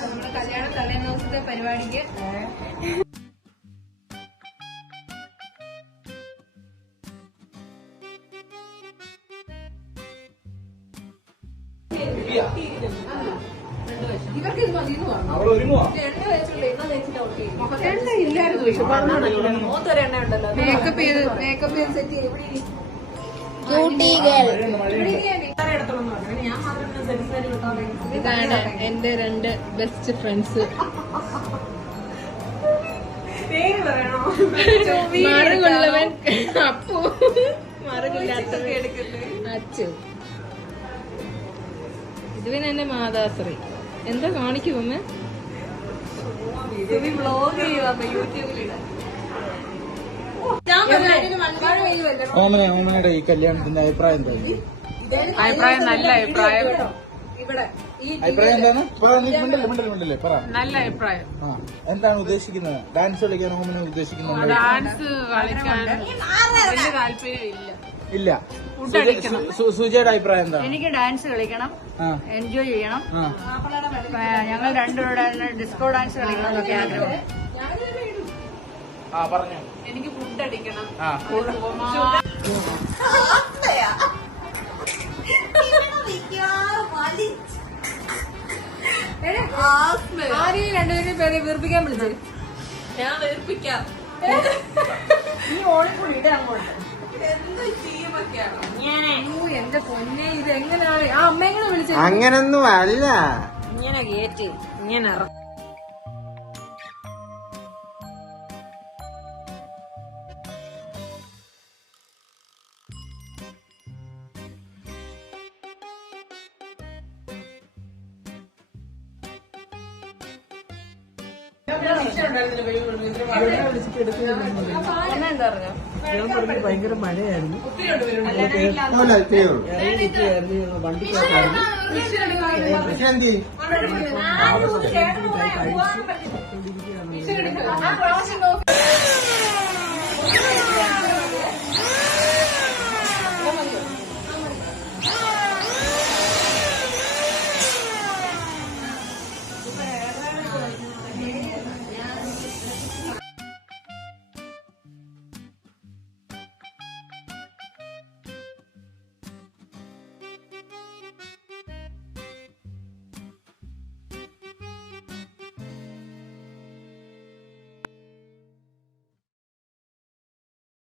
നമ്മുടെ കല്യാണ തലേന്ന് ദിവസത്തെ പരിപാടിക്ക് ഇവർക്ക് ഇത് മതി എണ്ണ ഇല്ലായിരുന്നു. എണ്ണ ഉണ്ടല്ലോ മേക്കപ്പ് ചെയ്ത് സെറ്റ് ചെയ്ത് ഇതാണ് എന്റെ 2 ബെസ്റ്റ് ഫ്രണ്ട്സ്. മറുകൊള്ളവൻ അപ്പു, മറുകില്ലാത്തവൻ അച്ചു. ഇത് പിന്നെ എന്റെ മാതാശ്രീ. എന്താ കാണിക്കുമ വ്ലോഗ് ചെയ്യുക യൂട്യൂബിലിടാൻ. ഓമനയുടെ ഈ കല്യാണത്തിന്റെ അഭിപ്രായം എന്താ? അഭിപ്രായം നല്ല അഭിപ്രായം. അഭിപ്രായം എന്താണ്? മിണ്ടല്ലേ പറ. നല്ല അഭിപ്രായം. എന്താണ് ഉദ്ദേശിക്കുന്നത്? ഡാൻസ് കളിക്കാൻ ഓമന ഉദ്ദേശിക്കുന്നത്? ഡാൻസ് കളിക്കാൻ വലിയ താല്പര്യമില്ല. ഇല്ല. സുജയുടെ അഭിപ്രായം എന്താ? എനിക്ക് ഡാൻസ് കളിക്കണം, എൻജോയ് ചെയ്യണം. ഞങ്ങൾ രണ്ടുപേരുടെ ഡിസ്കോ ഡാൻസ് കളിക്കണം എന്നൊക്കെ ആഗ്രഹം. പറഞ്ഞു. എനിക്ക് ഫുഡ് അടിക്കണം. ആരെയും രണ്ടുപേരും പേരെ വീർപ്പിക്കാൻ വിളിച്ചത്? ഞാൻ വീർപ്പിക്കാം. ഈ ഓളിക്കൂടി ഇട അങ്ങോട്ട് എന്റെ പൊന്നെ, ഇത് എങ്ങനെയാണ് ആ അമ്മയെങ്ങനെ വിളിച്ചത്? അങ്ങനൊന്നും അല്ല, ഇങ്ങനെ കയറ്റി ഇങ്ങനെ ഇറക്കും. ഭയങ്കര മഴയായിരുന്നു. വണ്ടിക്കകത്തായിരുന്നു.